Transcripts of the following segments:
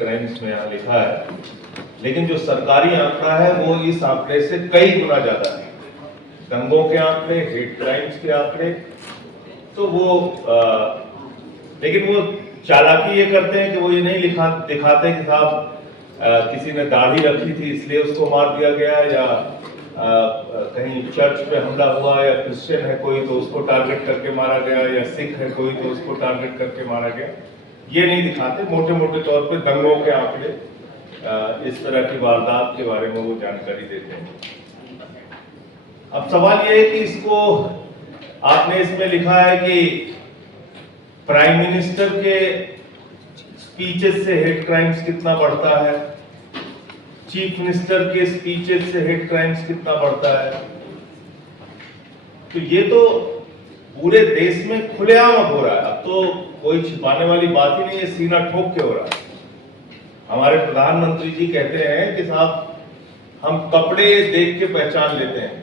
Crimes में यहाँ लिखा है, लेकिन जो सरकारी आंकड़ा है वो इस आंकड़े से कई गुना ज्यादा है। दंगों के आंकड़े, हेट क्राइम्स के आंकड़े, तो वो लेकिन वो चालाकी ये करते हैं कि वो ये नहीं दिखाते कि साहब किसी ने दाढ़ी रखी थी इसलिए उसको मार दिया गया, या कहीं चर्च पे हमला हुआ, या क्रिश्चियन है कोई तो उसको टारगेट करके मारा गया, या सिख है कोई तो उसको टारगेट करके मारा गया। ये नहीं दिखाते, मोटे मोटे तौर पे दंगों के आंकड़े, इस तरह की वारदात के बारे में वो जानकारी देते हैं। अब सवाल ये है कि इसको आपने इसमें लिखा है कि प्राइम मिनिस्टर के स्पीचेस से हेट क्राइम्स कितना बढ़ता है, चीफ मिनिस्टर के स्पीचेस से हेट क्राइम्स कितना बढ़ता है। तो ये तो पूरे देश में खुलेआम हो रहा है, अब तो कोई छिपाने वाली बात ही नहीं है, सीना ठोक के हो रहा है। हमारे प्रधानमंत्री जी कहते हैं कि साहब हम कपड़े देख के पहचान लेते हैं,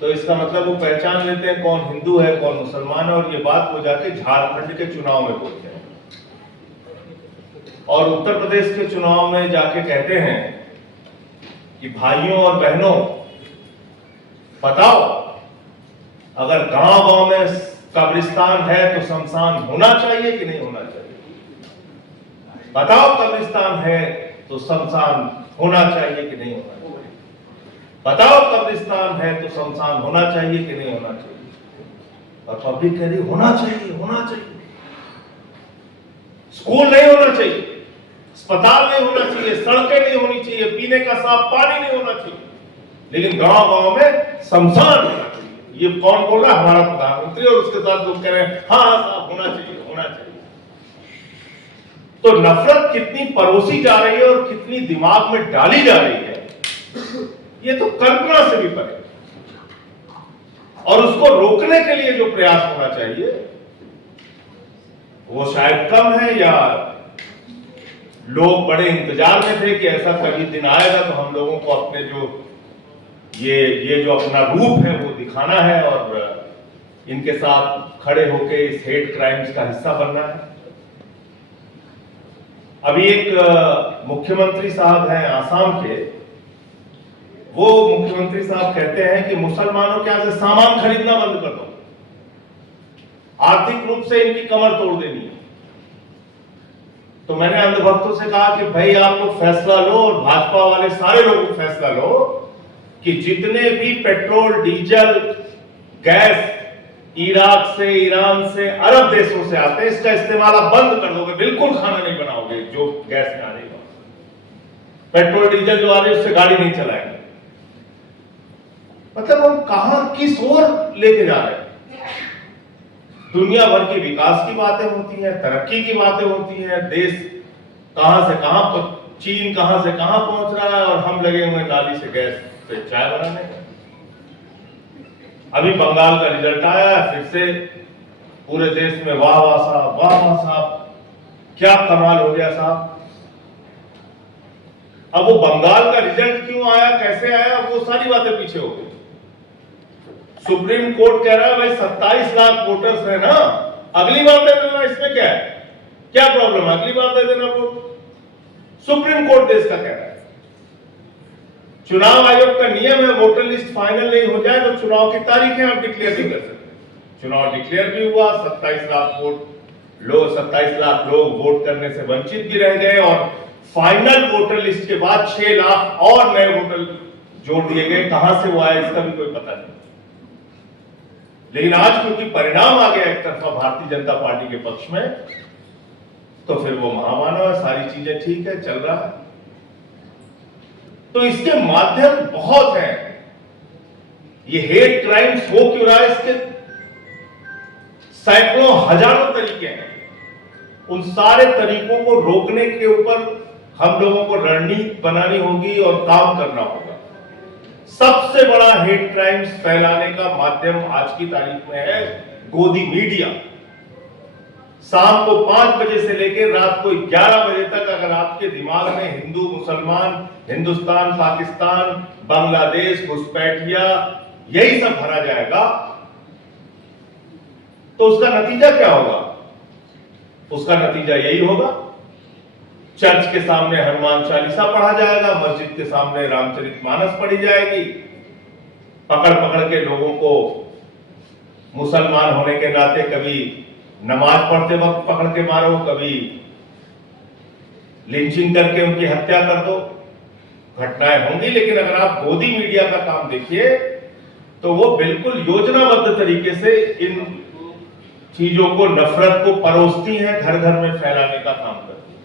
तो इसका मतलब वो पहचान लेते हैं कौन हिंदू है कौन मुसलमान है, और ये बात वो जाके झारखंड के चुनाव में बोलते हैं और उत्तर प्रदेश के चुनाव में जाके कहते हैं कि भाइयों और बहनों बताओ, अगर गांव गांव में कब्रिस्तान है तो शमशान होना चाहिए कि नहीं होना चाहिए। बताओ कब्रिस्तान है तो शमशान होना चाहिए कि नहीं होना चाहिए। बताओ कब्रिस्तान है तो शमशान होना चाहिए कि नहीं होना चाहिए। और पब्लिक कह रही होना चाहिए, होना चाहिए। स्कूल नहीं होना चाहिए, अस्पताल नहीं होना चाहिए, सड़कें नहीं होनी चाहिए, पीने का साफ पानी नहीं होना चाहिए, लेकिन गांव गांव में शमशान होना चाहिए। ये कौन बोल रहा है? हमारा प्रधानमंत्री, और उसके साथ लोग कह रहे हैं हाँ हाँ साहब होना चाहिए, होना चाहिए। तो नफरत कितनी परोसी जा रही है और कितनी दिमाग में डाली जा रही है, ये तो कल्पना से भी परे। और उसको रोकने के लिए जो प्रयास होना चाहिए वो शायद कम है, या लोग बड़े इंतजार में थे कि ऐसा कभी दिन आएगा तो हम लोगों को अपने जो ये जो अपना रूप है वो दिखाना है और इनके साथ खड़े होके इस हेट क्राइम्स का हिस्सा बनना है। अभी एक मुख्यमंत्री साहब हैं आसाम के, वो मुख्यमंत्री साहब कहते हैं कि मुसलमानों के यहां से सामान खरीदना बंद कर दो, आर्थिक रूप से इनकी कमर तोड़ देनी है। तो मैंने अंधभक्तों से कहा कि भाई आप लोग फैसला लो, और भाजपा वाले सारे लोग फैसला लो कि जितने भी पेट्रोल, डीजल, गैस इराक से, ईरान से, अरब देशों से आते हैं, इसका इस्तेमाल आप बंद कर दोगे, बिल्कुल खाना नहीं बनाओगे जो गैस में आ रही है। पेट्रोल डीजल जो आ रही है उससे गाड़ी नहीं चलाएंगे। मतलब हम कहां किस ओर लेके जा रहे हैं। दुनिया भर की विकास की बातें होती हैं, तरक्की की बातें होती हैं, देश कहां से कहां, चीन कहां से कहां पहुंच रहा है, और हम लगे हुए नाली से गैस से चाय बनाने में। अभी बंगाल का रिजल्ट आया, फिर से पूरे देश में वाह वाह साहब, वाह वाह साहब, क्या कमाल हो गया साहब। अब वो बंगाल का रिजल्ट क्यों आया, कैसे आया, वो सारी बातें पीछे हो गई। सुप्रीम कोर्ट कह रहा है भाई 27 लाख वोटर्स है ना, अगली बार दे देना, इसमें क्या है, क्या प्रॉब्लम है, अगली बार दे देना वोट। सुप्रीम कोर्ट देश का कह रहा है। चुनाव आयोग का नियम है वोटर लिस्ट फाइनल नहीं हो जाए तो चुनाव की तारीखें आप डिक्लेयर नहीं कर सकते। चुनाव डिक्लेयर भी हुआ, 27 लाख लोग वोट करने से वंचित भी रह गए, और फाइनल वोटर लिस्ट के बाद 6 लाख और नए वोटर जोड़ दिए गए। कहां से वो आया इसका भी कोई पता नहीं। लेकिन आज क्योंकि परिणाम आ गया एक तरफा भारतीय जनता पार्टी के पक्ष में, तो फिर वो महामानव है, सारी चीजें ठीक है, चल रहा है। तो इसके माध्यम बहुत हैं। ये हेट क्राइम्स हो क्यों रहा है, इसके सैकड़ों हजारों तरीके हैं। उन सारे तरीकों को रोकने के ऊपर हम लोगों को रणनीति बनानी होगी और काम करना होगा। सबसे बड़ा हेट क्राइम्स फैलाने का माध्यम आज की तारीख में है गोदी मीडिया। शाम को 5 बजे से लेकर रात को 11 बजे तक अगर आपके दिमाग में हिंदू, मुसलमान, हिंदुस्तान, पाकिस्तान, बांग्लादेश, घुसपैठिया यही सब भरा जाएगा, तो उसका नतीजा क्या होगा? उसका नतीजा यही होगा चर्च के सामने हनुमान चालीसा पढ़ा जाएगा, मस्जिद के सामने रामचरितमानस पढ़ी जाएगी, पकड़ पकड़ के लोगों को मुसलमान होने के नाते कभी नमाज पढ़ते वक्त पकड़ के मारो, कभी लिंचिंग करके उनकी हत्या कर दो। घटनाएं होंगी, लेकिन अगर आप गोदी मीडिया का काम देखिए तो वो बिल्कुल योजनाबद्ध तरीके से इन चीजों को, नफरत को परोसती हैं, घर घर में फैलाने का काम करती है।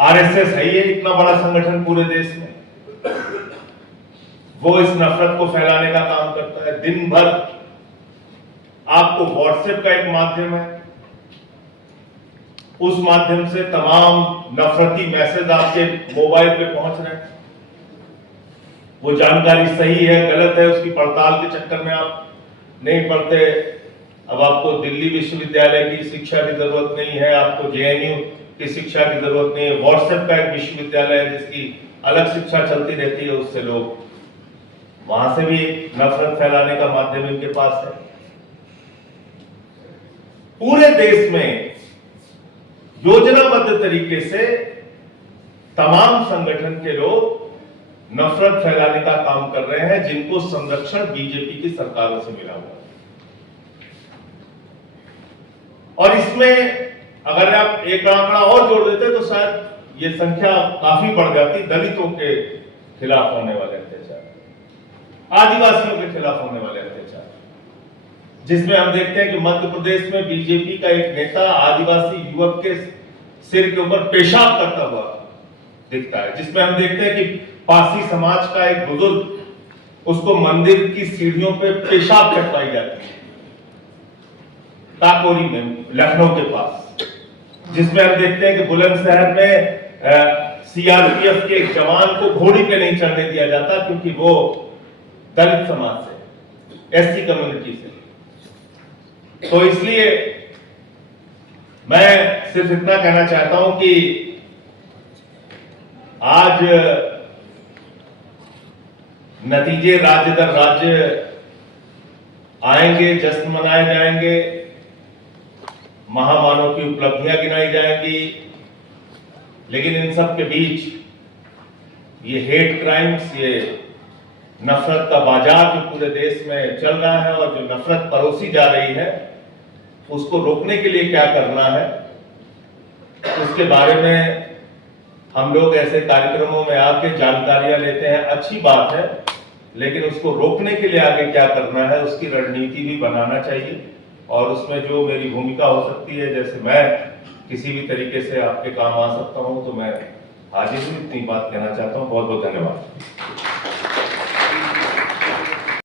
आरएसएस है ये इतना बड़ा संगठन पूरे देश में, वो इस नफरत को फैलाने का काम करता है। दिन भर आपको व्हाट्सएप का एक माध्यम है, उस माध्यम से तमाम नफरती मैसेज आपके मोबाइल पे पहुंच रहे हैं। वो जानकारी सही है गलत है उसकी पड़ताल के चक्कर में आप नहीं पढ़ते। अब आपको दिल्ली विश्वविद्यालय की शिक्षा की जरूरत नहीं है, आपको जेएनयू की शिक्षा की जरूरत नहीं है। व्हाट्सएप का एक विश्वविद्यालय है जिसकी अलग शिक्षा चलती रहती है, उससे लोग वहां से भी नफरत फैलाने का माध्यम इनके पास है। पूरे देश में योजनाबद्ध तरीके से तमाम संगठन के लोग नफरत फैलाने का काम कर रहे हैं, जिनको संरक्षण बीजेपी की सरकारों से मिला हुआ है। और इसमें अगर आप एक आंकड़ा और जोड़ देते तो शायद ये संख्या काफी बढ़ जाती। दलितों के खिलाफ होने वाले अत्याचार, आदिवासियों के खिलाफ होने वाले अत्याचार, जिसमें हम देखते हैं कि मध्य प्रदेश में बीजेपी का एक नेता आदिवासी युवक के सिर के ऊपर पेशाब करता हुआ दिखता है, जिसमें हम देखते हैं कि पासी समाज का एक बुजुर्ग, उसको मंदिर की सीढ़ियों पे पेशाब चटवाई जाती है काकोरी में, लखनऊ के पास, जिसमें हम देखते हैं कि बुलंदशहर में सीआरपीएफ के एक जवान को घोड़ी पे नहीं चढ़ने दिया जाता क्योंकि वो दलित समाज से, एससी कम्युनिटी से। तो इसलिए मैं सिर्फ इतना कहना चाहता हूं कि आज नतीजे राज्य दर राज्य आएंगे, जश्न मनाए जाएंगे, महामानव की उपलब्धियां गिनाई जाएंगी, लेकिन इन सब के बीच ये हेट क्राइम्स, ये नफरत का बाजार जो पूरे देश में चल रहा है और जो नफरत परोसी जा रही है, उसको रोकने के लिए क्या करना है, उसके बारे में हम लोग ऐसे कार्यक्रमों में आके जानकारियां लेते हैं, अच्छी बात है, लेकिन उसको रोकने के लिए आगे क्या करना है उसकी रणनीति भी बनाना चाहिए। और उसमें जो मेरी भूमिका हो सकती है, जैसे मैं किसी भी तरीके से आपके काम आ सकता हूं तो मैं हाजिर हूं, इतनी बात कहना चाहता हूं। बहुत बहुत धन्यवाद।